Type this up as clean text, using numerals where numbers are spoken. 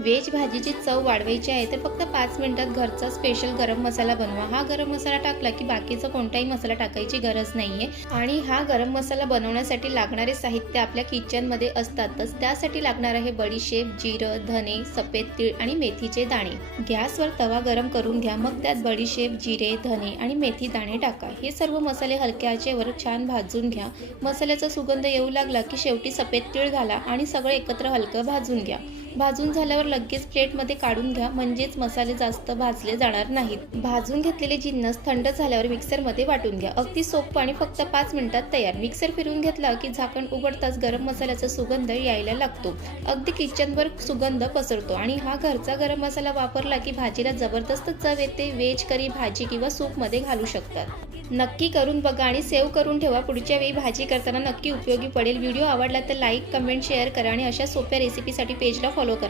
Veg भाजीची चव वाढवायची आहे तर फक्त 5 मिनिटात घरचा स्पेशल गरम मसाला बनवा। हा गरम मसाला टाकला की बाकीचा कोणताही मसाला टाकायची गरज नाहीये आणि हा गरम मसाला बनवण्यासाठी लागणारे साहित्य आपल्या किचनमध्ये असतातच। त्यासाठी लागणार आहे बडीशेप, जिरं, धने, सफेद तीळ आणि मेथीचे दाणे। गॅसवर तवा गरम करून घ्या, मग त्यात बडीशेप, जिरे, धने आणि मेथी दाणे टाका। हे सर्व मसाले हलक्या आचेवर छान भाजून घ्या। मसाल्याचा सुगंध येऊ लागला की शेवटी सफेद तीळ घाला आणि सगळे एकत्र हलकं भाजून घ्या। भाजून झाल्यावर लगेच प्लेटमध्ये काढून घ्या, म्हणजेच मसाले जास्त भाजले जाणार नाहीत। भाजून घेतलेले जिन्नस थंड झाल्यावर मिक्सरमध्ये वाटून घ्या। अगदी सोपं आणि फक्त 5 मिनिटात तयार। मिक्सर फिरवून घेतला की झाकण उघडताच गरम मसाल्याचा सुगंध यायला लागतो। अगदी किचनभर सुगंध पसरतो आणि हा घरचा गरम मसाला वापरला की भाजीला जबरदस्त चव येते। व्हेज करी, भाजी किंवा सूपमध्ये घालू शकतात। नक्की करून बघा आणि सेव्ह करून ठेवा। पुढच्या वेळी भाजी करताना नक्की उपयोगी पडेल। व्हिडिओ आवडला तर लाईक, कमेंट, शेअर करा आणि अशा सोप्या रेसिपीसाठी पेजला फॉलो करा।